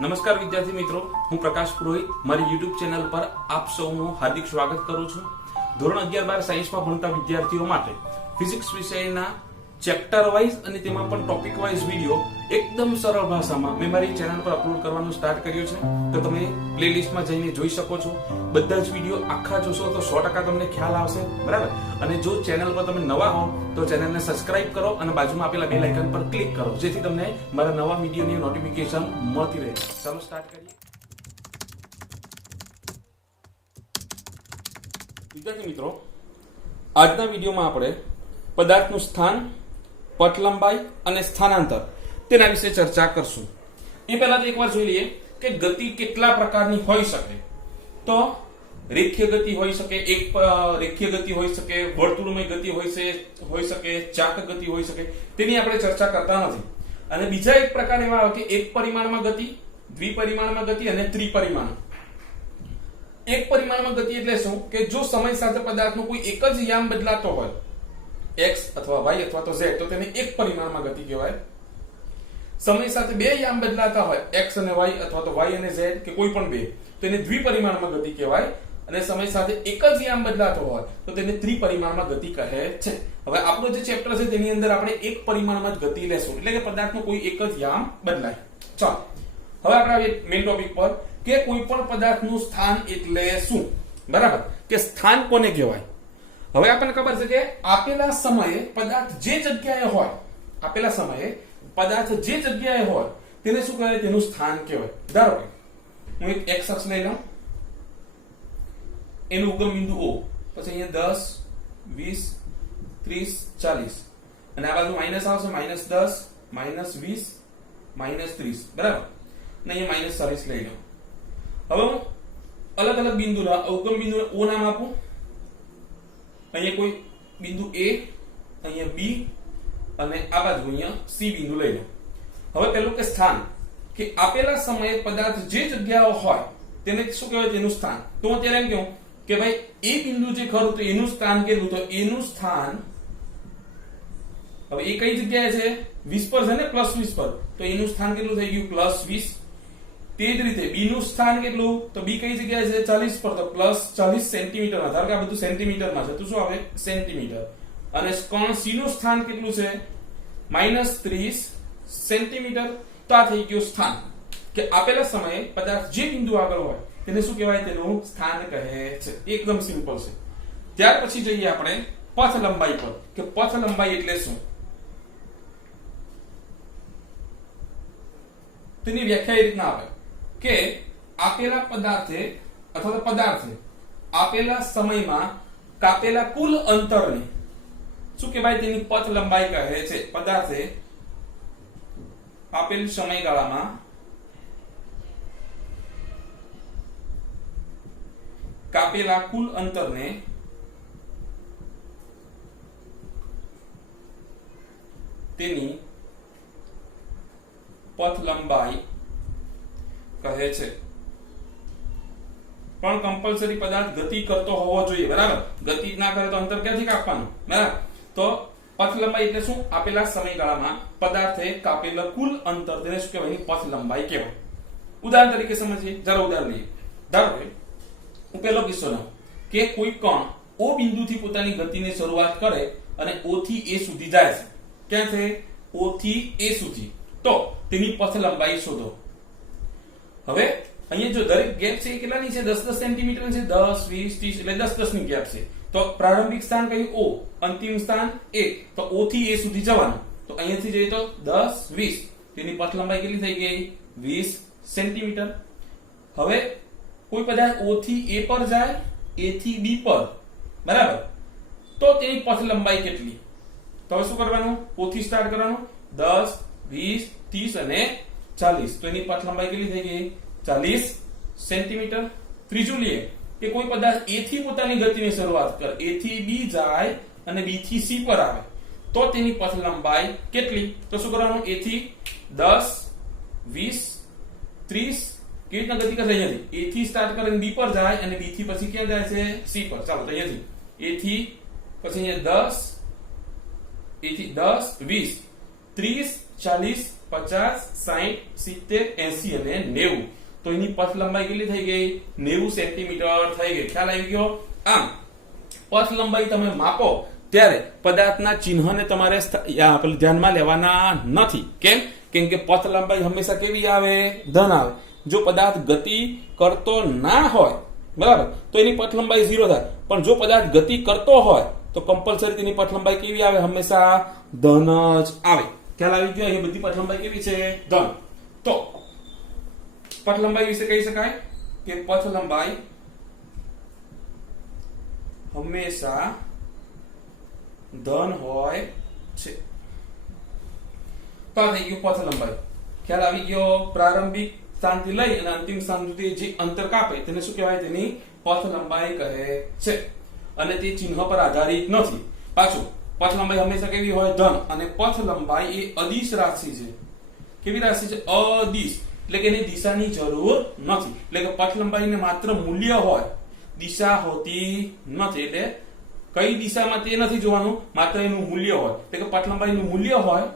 નમસ્કાર વિદ્યાર્થી મિત્રો, હું પ્રકાશ પુરોહિત મારી YouTube ચેનલ પર આપ સૌનું હાર્દિક સ્વાગત કરું છું। ધોરણ 11-12 સાયન્સમાં ભણતા વિદ્યાર્થીઓ માટે ફિઝિક્સ વિષયના ચેપ્ટર વાઇઝ અને તેમાં પણ ટોપિક વાઇઝ વિડિયો એકદમ સરળ ભાષામાં મેં મારી ચેનલ પર અપલોડ કરવાનું સ્ટાર્ટ કર્યું છે। તો તમે પ્લેલિસ્ટમાં જઈને જોઈ શકો છો। બધા જ વિડિયો આખા જોશો તો 100% તમને ખ્યાલ આવશે, બરાબર। અને જો ચેનલ પર તમે નવા હો તો ચેનલને સબસ્ક્રાઇબ કરો અને બાજુમાં આપેલા બેલ આઇકન પર ક્લિક કરો, જેથી તમને મારા નવા વિડિયોની નોટિફિકેશન મળતી રહે। ચાલો સ્ટાર્ટ કરીએ। વિદ્યાર્થી મિત્રો, આજના વિડિયોમાં આપણે પદાર્થનું સ્થાન, પથ લંબાઈ અને સ્થાનાંતર તેના વિશે ચર્ચા કરશું। એ પહેલા તો એકવાર જોઈ લઈએ કે ગતિ કેટલા પ્રકારની હોઈ શકે। તો રેખીય ગતિ હોઈ શકે, એક રેખીય ગતિ હોઈ શકે, વર્તુળમય ગતિ હોઈ શકે, ચાક ગતિ હોઈ શકે, તેની આપણે ચર્ચા કરતા નથી। અને બીજા એક પ્રકાર એવા આવે કે એક પરિમાણમાં ગતિ, દ્વિપરિમાણમાં ગતિ અને ત્રિપરિમાણ। એક પરિમાણમાં ગતિ એટલે શું કે જો સમય સાથે પદાર્થનો કોઈ એક જ યામ બદલાતો હોય, x અથવા y અથવા તો z, તો તેને એક પરિમાણમાં ગતિ કહેવાય। સમય સાથે બે યામ બદલાતા હોય, x અને y અથવા તો y અને z કે કોઈ પણ બે, તો તેને દ્વિપરિમાણમાં ગતિ કહેવાય। અને સમય સાથે એક જ યામ બદલાતો હોય તો તેને ત્રિપરિમાણમાં ગતિ કહે છે। હવે આપણો જે ચેપ્ટર છે તેની અંદર આપણે એક પરિમાણમાં જ ગતિ લેશું, એટલે કે પદાર્થનો કોઈ એક જ યામ બદલાય। ચાલો હવે આપણે આવીએ મેઇન ટોપિક પર કે કોઈ પણ પદાર્થનું સ્થાન એટલે શું, બરાબર? કે સ્થાન કોને કહેવાય? હવે આપણને ખબર છે કે આપેલા સમયે પદાર્થ જે જગ્યાએ હોય, આપેલા સમયે પદાર્થ જે જગ્યાએ હોય તેને શું કહેવાય? તેનું સ્થાન કહેવાય। ધારો કે હું એક x અક્ષ લઈ લઉં, એનું ઉગમ બિંદુ O, પછી અહીંયા 10, 20, 30, 40 અને આ બાજુ માઈનસ આવશે, -10, -20, -30, બરાબર? અને અહીંયા -40 લઈ લઉં। હવે હું અલગ અલગ બિંદુના ઉગમ બિંદુને O નામ આપું, અહીંયા કોઈ બિંદુ A, અહીંયા B અને આ બાજુ અહીંયા C બિંદુ લઈ લો। હવે પહેલું કે સ્થાન, કે આપેલા સમયે પદાર્થ જે જગ્યાએ હોય તેને શું કહેવાય? તેનું સ્થાન। તો હું અત્યારે એમ કહું કે ભાઈ એ બિંદુ જે ખરું તો એનું સ્થાન કેટલું? તો એનું સ્થાન, હવે એ કઈ જગ્યાએ છે? 20 પર છે ને, +20 પર, તો એનું સ્થાન કેટલું થઈ ગયું? +20। તે જ રીતે B નું સ્થાન કેટલું? તો B કઈ જગ્યાએ છે? 40 પર, તો +40 સેન્ટીમીટરમાં। ધારો કે આ બધું સેન્ટીમીટરમાં છે તો શું આવે? સેન્ટીમીટર। અને કોણ C નું સ્થાન કેટલું છે? -30 સેન્ટીમીટર। તો આ થઈ ગયું સ્થાન, કે આપેલા સમયે પદાર્થ જે બિંદુ આગળ હોય તેને શું કહેવાય? તેનું સ્થાન કહે છે। એકદમ સિમ્પલ છે। ત્યાર પછી જઈએ આપણે પથ લંબાઈ પર, કે પથ લંબાઈ એટલે શું? તેની વ્યાખ્યા એ રીતના આપે કે આપેલા પદાર્થે અથવા તો પદાર્થે આપેલા સમયમાં કાપેલા કુલ અંતરને શું કહેવાય? તેની પથ લંબાઈ કહે છે। પદાર્થે આપેલ સમયગાળામાં કાપેલા કુલ અંતરને તેની પથ લંબાઈ કહે છે। પણ કમ્પલસરી પદાર્થ ગતિ કરતો હોવો જોઈએ, બરાબર? ગતિ ના કરે તો અંતર ક્યાંથી કાપવાનું, બરાબર? તો પથ લંબાઈ એટલે શું? આપેલા સમયગાળામાં પદાર્થે કાપેલા કુલ અંતર, તેને શું કહેવાય? પથ લંબાઈ કહેવાય। ઉદાહરણ તરીકે સમજીએ, જરા ઉદાહરણ લઈએ। ધારો કે હું પહેલો કિસ્સો લઉં કે કોઈ કણ O બિંદુથી પોતાની ગતિની શરૂઆત કરે અને O થી A સુધી જાય છે। ક્યાં છે? O થી A સુધી। તો તેની પથ લંબાઈ શોધો। હવે અહીંયા જો દરેક ગેપ છે એ કેટલાની છે? 10-10 સેન્ટીમીટર છે, 10, 20, 30 એટલે 10-10 ની ગેપ છે। તો પ્રારંભિક સ્થાન કયું? O, અંતિમ સ્થાન A, તો O થી A સુધી જવાનું। તો અહીંયાથી જઈએ તો 10, 20, તેની પથ લંબાઈ કેટલી થઈ ગઈ? 20 સેન્ટીમીટર। હવે કોઈ પદાર્થ O થી A પર જાય, A થી B પર, બરાબર? તો તેની પથ લંબાઈ કેટલી? તો હવે શું કરવાનું? O થી સ્ટાર્ટ કરવાનું, 10, 20, 30 અને 40, તો એની પથ લંબાઈ કેટલી થઈ ગઈ? 40 સેન્ટીમીટર। ત્રીજું લઈએ કે કોઈ પદાર્થ A થી પોતાની ગતિની શરૂઆત કરે, A થી B જાય અને B થી C પર આવે, તો તેની પથ લંબાઈ કેટલી? તો શું કરવાનું? A થી 10, 20, 30 કેવી રીતના ગતિ કરશે? અહીંયાથી A થી સ્ટાર્ટ કરીને B પર જાય અને B થી પછી ક્યાં જાય છે? C પર। ચાલો તો અહીંયાથી A થી પછી અહીંયા 10, A થી 10, 20, 30, 40 50, 60, 70, 80 અને 90. તો એની પથ લંબાઈ કેટલી થઈ ગઈ? 90 સેન્ટીમીટર થઈ ગઈ. ખ્યાલ આવી ગયો? આમ પથ લંબાઈ તમે માપો ત્યારે પદાર્થના ચિહ્નને તમારે ધ્યાનમાં લેવાના નથી. કેમ? કેમ કે પથ લંબાઈ હંમેશા કેવી આવે? ધન આવે. જો પદાર્થ ગતિ કરતો ના હોય, બરાબર, તો એની પથ લંબાઈ 0 થાય. પણ જો પદાર્થ ગતિ કરતો હોય તો કમ્પલસરી તેની પથ લંબાઈ કેવી આવે? હંમેશા ધન જ આવે. ખ્યાલ આવી ગયો? અહીં બધી પથ લંબાઈ કેવી છે? ધન. તો પથ લંબાઈ વિશે કહી શકાય કે પથ લંબાઈ હંમેશા ધન હોય છે. તો થઈ ગયું પથ લંબાઈ. ખ્યાલ આવી ગયો? પ્રારંભિક સ્થાનથી લઈ અને અંતિમ સ્થાન સુધી જે અંતર કાપે તેને શું કહેવાય? તેની પથ લંબાઈ કહે છે. અને તે ચિહ્ન પર આધારિત નથી. પાછું પથ લંબાઈ હંમેશા કેવી હોય? ધન. અને પથ લંબાઈ એ અદિશ રાશિ છે. કેવી રાશિ છે? અદિશ. એટલે કે એની દિશાની જરૂર નથી. એટલે કે પથ લંબાઈને માત્ર મૂલ્ય હોય, દિશા હોતી નથી. એટલે કઈ દિશામાં તે નથી જોવાનું, માત્ર એનું મૂલ્ય હોય. એટલે કે પથ લંબાઈનું મૂલ્ય હોય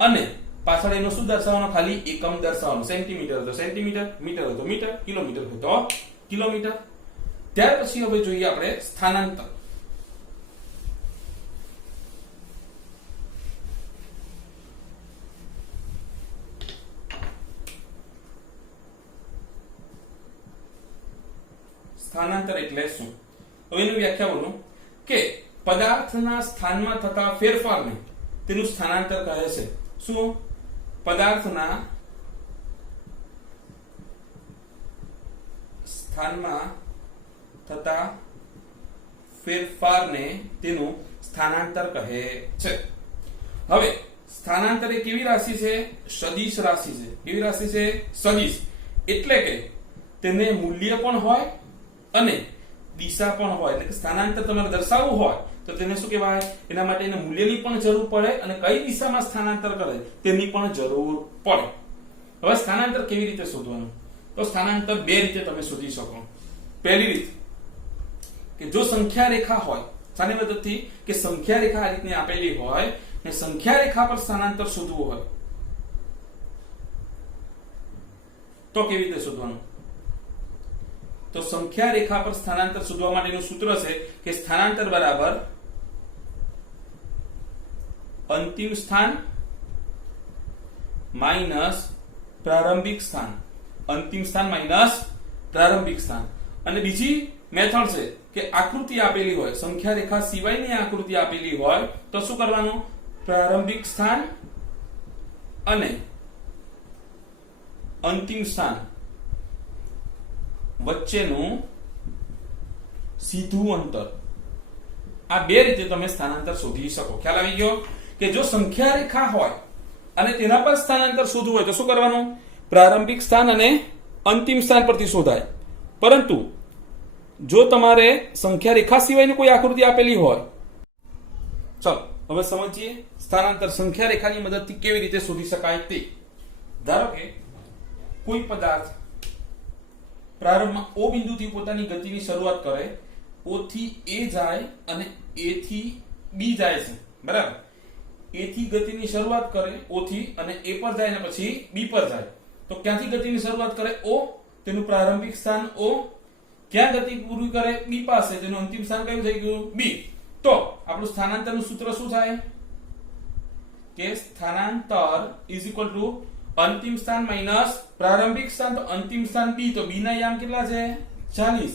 અને પાછળ એનો શું દર્શાવવાનો? ખાલી એકમ દર્શાવવાનો. સેન્ટીમીટર હોય તો સેન્ટીમીટર, મીટર હોય તો મીટર, કિલોમીટર હોય તો કિલોમીટર. ત્યાર પછી હવે જોઈએ આપણે સ્થાનાંતર. સ્થાનાંતર એટલે શું? હવે એની વ્યાખ્યા બોલું કે પદાર્થના સ્થાનમાં થતા ફેરફારને તેનું સ્થાનાંતર કહે છે. શું? પદાર્થના સ્થાનમાં થતા ફેરફારને તેનું સ્થાનાંતર કહે છે. હવે સ્થાનાંતર એ કેવી રાશિ છે? સદિશ રાશિ છે. કેવી રાશિ છે? સદિશ. એટલે કે તેને મૂલ્ય પણ હોય અને દિશા પણ હોય. એટલે કે સ્થાનાંતર તમારે દર્શાવવું હોય તો તેને શું કહેવાય? એના માટે એને મૂલ્યની પણ જરૂર પડે અને કઈ દિશામાં સ્થાનાંતર કરે તેની પણ જરૂર પડે. હવે સ્થાનાંતર કેવી રીતે શોધવાનું? તો સ્થાનાંતર બે રીતે તમે શોધી શકો. પહેલી રીત કે જો સંખ્યા રેખા હોય, સાની મદદથી કે સંખ્યા રેખા આ રીતની આપેલી હોય ને સંખ્યા રેખા પર સ્થાનાંતર શોધવું હોય તો કેવી રીતે શોધવાનું? તો સંખ્યા રેખા પર સ્થાનાંતર શોધવા માટેનું સૂત્ર છે કે સ્થાનાંતર બરાબર અંતિમ સ્થાન માઈનસ પ્રારંભિક સ્થાન. અંતિમ સ્થાન માઈનસ પ્રારંભિક સ્થાન. અને બીજી મેથડ છે કે આકૃતિ આપેલી હોય, સંખ્યા રેખા સિવાયની આકૃતિ આપેલી હોય તો શું કરવાનું? પ્રારંભિક સ્થાન અને અંતિમ સ્થાન વચ્ચેનું સીધું અંતર. આ બે રીતે તમે સ્થાનાંતર શોધી શકો. ખ્યાલ આવી ગયો? કે જો સંખ્યા રેખા હોય અને તેના પર સ્થાનાંતર શોધવું હોય તો શું કરવાનું? પ્રારંભિક સ્થાન અને અંતિમ સ્થાન પરથી શોધાય. પરંતુ જો તમારે સંખ્યા રેખા સિવાયની કોઈ આકૃતિ આપેલી હોય, ચલો હવે સમજીએ સ્થાનાંતર સંખ્યા રેખાની મદદથી કેવી રીતે શોધી શકાય તે. ધારો કે કોઈ પદાર્થ પ્રારંભમાં O બિંદુથી પોતાની ગતિની શરૂઆત કરે, O થી A જાય અને A થી B જાય છે, બરાબર? A થી ગતિની શરૂઆત કરે O થી અને A પર જાય અને પછી B પર જાય. તો ક્યાંથી ગતિની શરૂઆત કરે? O, તેનું પ્રારંભિક સ્થાન O. ક્યાં ગતિ પૂરી કરે? B પાસે. તેનું અંતિમ સ્થાન કયું થઈ ગયું? B. તો આપણું સ્થાનાંતરનું સૂત્ર શું થાય? કે સ્થાનાંતર ઇઝ ઇક્વલ ટુ અંતિમ સ્થાન માઈનસ પ્રારંભિક સ્થાન. તો અંતિમ સ્થાન B, તો B ના યામ કેટલા છે? 40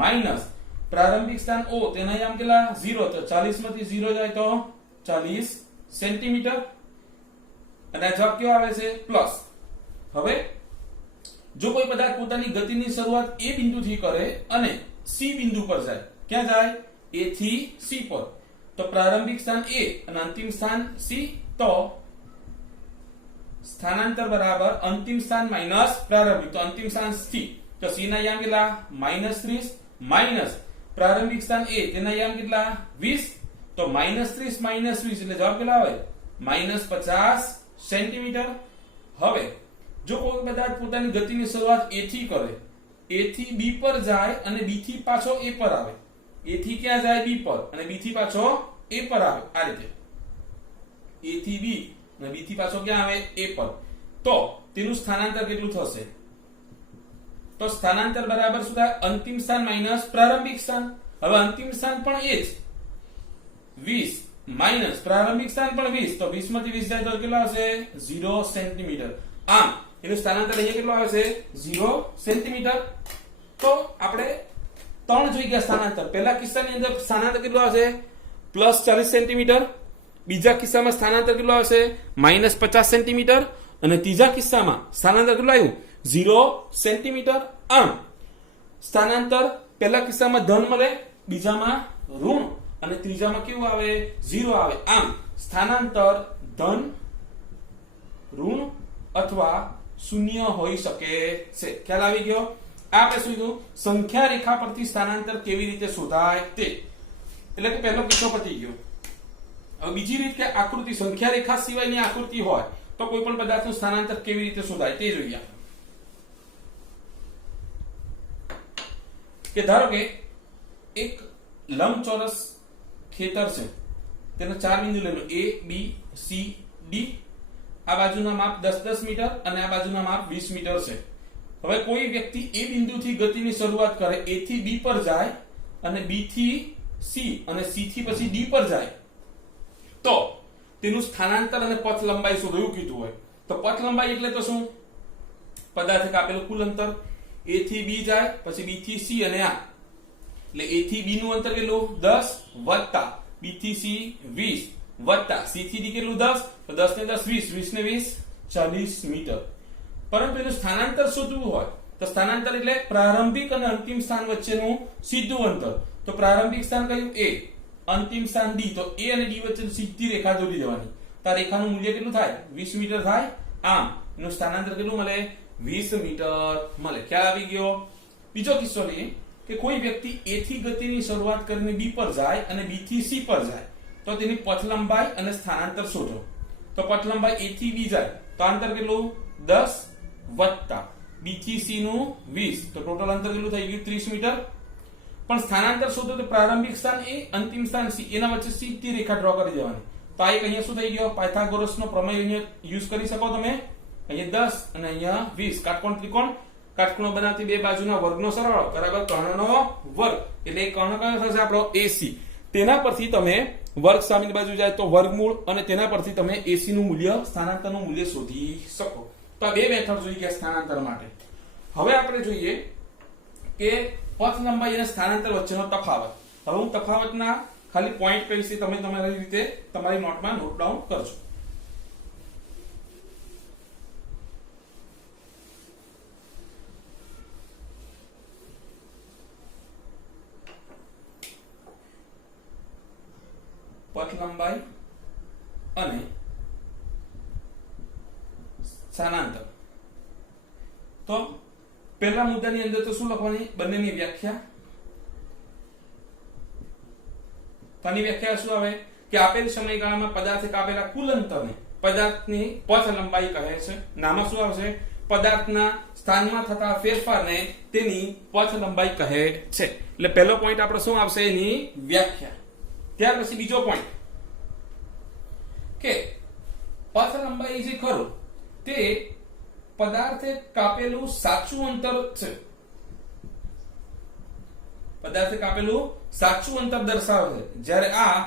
માઈનસ પ્રારંભિક સ્થાન O, તેના યામ કેટલા? 0. તો 40 માંથી 0 જાય તો 40 સેન્ટીમીટર. અને આ જવાબ કેવો આવે છે? પ્લસ. હવે જો કોઈ પદાર્થ પોતાની ગતિની શરૂઆત A બિંદુથી કરે અને C બિંદુ પર જાય, ક્યાં જાય? A થી C પર. તો પ્રારંભિક સ્થાન A અને અંતિમ સ્થાન C. તો સ્થાનાંતર બરાબર અંતિમ સ્થાન માઈનસ પ્રારંભિક. તો અંતિમ સ્થાન C, તો C ના યામ કેટલા? -30 માઈનસ પ્રારંભિક સ્થાન A, તેના યામ કેટલા? 20. તો -30 -20 એટલે જવાબ કેટલા આવે? -50 સેન્ટીમીટર. હવે જો કોઈ પદાર્થ પોતાની ગતિની શરૂઆત A થી કરે, A થી B પર જાય અને B થી પાછો A પર આવે. A થી ક્યાં જાય? B પર. અને B થી પાછો A પર આવે. આ રીતે A થી B અને બી થી પાછો ક્યાં આવે એ પર, તો તેનું સ્થાનાંતર કેટલું થશે? તો સ્થાનાંતર બરાબર શું થાય? અંતિમ સ્થાન માઈનસ પ્રારંભિક સ્થાન. હવે અંતિમ સ્થાન પણ એ જ 20 માઈનસ પ્રારંભિક સ્થાન પણ 20, તો 20 માંથી 20 જાય તો કેટલો આવશે? 0 સેન્ટીમીટર. આમ એનું સ્થાનાંતર અહીંયા કેટલું આવશે? 0 સેન્ટીમીટર. તો આપણે 3 જોઈ ગયા સ્થાનાંતર. પહેલા કિસ્સાની અંદર સ્થાનાંતર કેટલું આવશે? +40 સેન્ટીમીટર. બીજા કિસ્સામાં સ્થાનાંતર કેટલું આવશે? -50 સેન્ટીમીટર. અને ત્રીજા કિસ્સામાં સ્થાનાંતર કેટલું આવ્યું? 0 સેન્ટીમીટર. આમ સ્થાનાંતર પહેલા કિસ્સામાં ધન મળે, બીજામાં ઋણ, અને ત્રીજામાં કેવું આવે? 0 આવે. આમ સ્થાનાંતર ધન, ઋણ અથવા શૂન્ય હોઈ શકે છે. ખ્યાલ આવી ગયો? આપણે શું કીધું? સંખ્યા રેખા પરથી સ્થાનાંતર કેવી રીતે શોધાય તે. એટલે કે પહેલો કિસ્સો પતી ગયો. હવે બીજી રીત કે આકૃતિ, સંખ્યા રેખા સિવાયની આકૃતિ હોય તો કોઈ પણ પદાર્થનું સ્થાનાંતર કેવી રીતે શોધાય તે જોઈએ. કે ધારો કે એક લંબચોરસ ખેતર છે, તેના 4 બિંદુ લેવાનો A B C D. આ બાજુના માપ 10-10 મીટર અને આ બાજુના માપ 20 મીટર છે. હવે કોઈ વ્યક્તિ એ બિંદુથી ગતિની શરૂઆત કરે, A થી B પર જાય અને B થી C અને C થી પછી D પર જાય, તો તેનું સ્થાનાંતર અને પથ લંબાઈ શોધવું કીધું હોય. તો પથ લંબાઈ એટલે તો શું? પદાર્થે કાપેલું કુલ અંતર. A થી B જાય, પછી B થી C અને આ, એટલે A થી B નું અંતર કેટલું? 10 વત્તા B થી C 20 વત્તા C થી D કેટલું? 10. તો 10 ને 10 20, 20 ને 20 40 મીટર. પરંતુ એનું સ્થાનાંતર શોધવું હોય તો સ્થાનાંતર એટલે પ્રારંભિક અને અંતિમ સ્થાન વચ્ચેનું સીધું અંતર. તો પ્રારંભિક સ્થાન કયું? A. અંતિમ સ્થાન D. તો A અને D વચ્ચે સીધી રેખા દોરી દેવાની. તો આ રેખાનું મૂલ્ય કેટલું થાય? 20 મીટર થાય. આમ એનું સ્થાનાંતર કેટલું મળે? 20 મીટર મળે. ખ્યાલ આવી ગયો? બીજો કિસ્સો લઈએ કે કોઈ વ્યક્તિ A થી ગતિની શરૂઆત કરીને B પર જાય અને B થી C પર જાય, તો તેની પથ લંબાઈ અને સ્થાનાંતર શોધો. તો પથ લંબાઈ A થી B જાય તો અંતર કેટલું? 10 વત્તા B થી C નું 20, તો ટોટલ અંતર કેટલું થઈ ગયું? 30 મીટર. પણ સ્થાનાંતર શોધો તો પ્રારંભિક સ્થાન A, અંતિમ સ્થાન C, એના વચ્ચે સીધી રેખા ડ્રો કરી દેવાની. તો આ એક અહીંયા શું થઈ ગયો? પાયથાગોરસનો પ્રમેય અહીંયા યુઝ કરી શકો તમે. અહીંયા 10 અને અહીંયા 20. કાટકોણ ત્રિકોણ, કાટખૂણો બનાવતી બે બાજુના વર્ગનો સરવાળો બરાબર કર્ણનો વર્ગ. એટલે એ કર્ણ કયો થશે? આપણો AC. તેના પરથી તમે વર્ગ સામેની બાજુ જાય તો વર્ગમૂળ, અને તેના પરથી તમે AC નું મૂલ્ય, સ્થાનાંતરનું મૂલ્ય શોધી શકો. તો આ બે મેથડ જોઈ ગયા સ્થાનાંતર માટે. હવે આપણે જોઈએ કે પથ લંબાઈ અને સ્થાનાંતર વચ્ચેનો તફાવત. હવે હું તફાવતના ખાલી પોઈન્ટ કહીશ, તમે તમારી રીતે તમારી નોટમાં નોટ ડાઉન કરજો. પથ લંબાઈ અને સ્થાનાંતર. તો પહેલા મુદ્દાની અંદર તો શું લખવાની? બંનેની વ્યાખ્યા. આની વ્યાખ્યા શું આવે કે આપેલ સમયગાળામાં પદાર્થે કાપેલા કુલ અંતરને પદાર્થની પથ લંબાઈ કહે છે. નામાં શું આવશે? પદાર્થના સ્થાનમાં થતા ફેરફારને તેની પથ લંબાઈ કહે છે. એટલે પહેલો પોઈન્ટ આપણો શું આવશે? એની વ્યાખ્યા. ત્યાર પછી બીજો પોઈન્ટ કે પથ લંબાઈ જે ખરો તે પદાર્થે કાપેલું સાચું અંતર છે. પદાર્થે કાપેલું સાચું અંતર દર્શાવે છે, જ્યારે આ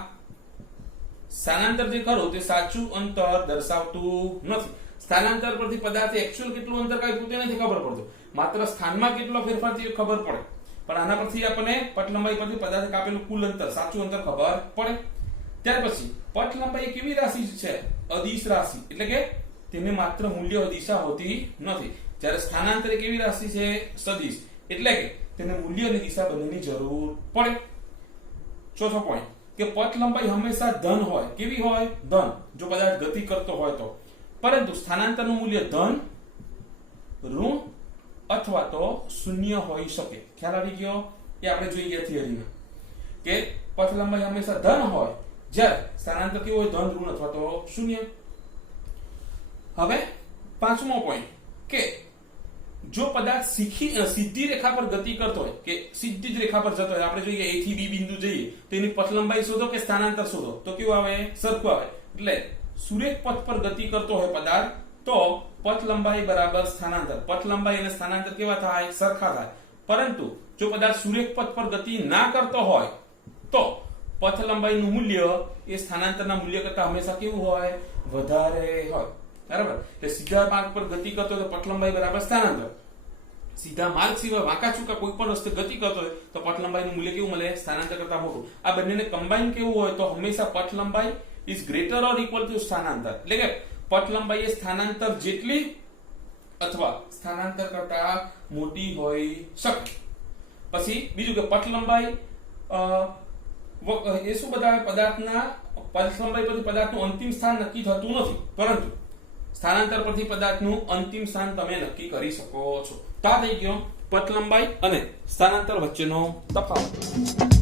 સ્થાનાંતર જે ખરું તે સાચું અંતર દર્શાવતું નથી. સ્થાનાંતર પરથી પદાર્થે એક્ચ્યુઅલ કેટલું અંતર કાપ્યું તે નથી ખબર પડતું, માત્ર સ્થાનમાં કેટલો ફેરફાર થયો ખબર પડે. પણ આના પરથી આપણને પથ લંબાઈ પરથી પદાર્થે કાપેલું કુલ અંતર, સાચું અંતર ખબર પડે. ત્યાર પછી પથ લંબાઈ એક એવી રાશિ છે, અદિશ રાશિ, એટલે કે તેને માત્ર મૂલ્ય દિશા હોતી નથી. જ્યારે સ્થાનાંતર એક એવી રાશિ છે સદિશ, એટલે કે તેને મૂલ્ય અને દિશા બંનેની જરૂર પડે. ચોથો પોઈન્ટ કે પથ લંબાઈ હંમેશા ધન હોય. કેવી હોય? ધન. જો પદાર્થ ગતિ કરતો હોય તો. પરંતુ સ્થાનાંતરનું મૂલ્ય ધન, ઋણ અથવા તો શૂન્ય હોઈ શકે. ખ્યાલ આવી ગયો? એ આપણે જોઈ ગયા થિયરીમાં કે પથ લંબાઈ હંમેશા ધન હોય, જ્યારે સ્થાનાંતર કેવું હોય? ધન, ઋણ અથવા તો શૂન્ય. હવે પાંચમો પોઈન્ટ કે જો પદાર્થ સીધી રેખા પર ગતિ કરતો હોય કે સીધી જ રેખા પર જતો હોય, આપણે જોઈએ A થી B બિંદુ જઈએ તો એની પથ લંબાઈ શોધો કે સ્થાનાંતર શોધો, તો કેવું આવે? સરખું આવે. એટલે સુરેખ પથ પર ગતિ કરતો હોય પદાર્થ તો પથ લંબાઈ બરાબર સ્થાનાંતર. પથ લંબાઈ અને સ્થાનાંતર કેવા થાય? સરખા થાય. પરંતુ જો પદાર્થ સુરેખ પથ પર ગતિ ના કરતો હોય તો પથ લંબાઈનું મૂલ્ય એ સ્થાનાંતરના મૂલ્ય કરતા હંમેશા કેવું હોય? વધારે હોય. બરાબર? એટલે સીધા માર્ગ પર ગતિ કરતો હોય તો પથ લંબાઈ બરાબર સ્થાનાંતર. સીધા માર્ગ સિવાય વાંકા ચૂકા કોઈ પણ રસ્તે ગતિ કરતો હોય તો પથ લંબાઈનું મૂલ્ય કેવું મળે? સ્થાનાંતર કરતા મોટું. આ બંનેને કમ્બાઈન કેવું હોય તો હંમેશા પથ લંબાઈ is greater or equal to સ્થાનાંતર. એટલે કે પથ લંબાઈ એ સ્થાનાંતર જેટલી અથવા સ્થાનાંતર કરતા મોટી હોઈ શકે. પછી બીજું કે પથ લંબાઈ એ શું બતાવે? પદાર્થના પથ લંબાઈ પરથી પદાર્થનું અંતિમ સ્થાન નક્કી થતું નથી, પરંતુ સ્થાનાંતર પરથી પદાર્થનું અંતિમ સ્થાન તમે નક્કી કરી શકો છો. તો આ થઈ ગયો પથ લંબાઈ અને સ્થાનાંતર વચ્ચેનો તફાવત.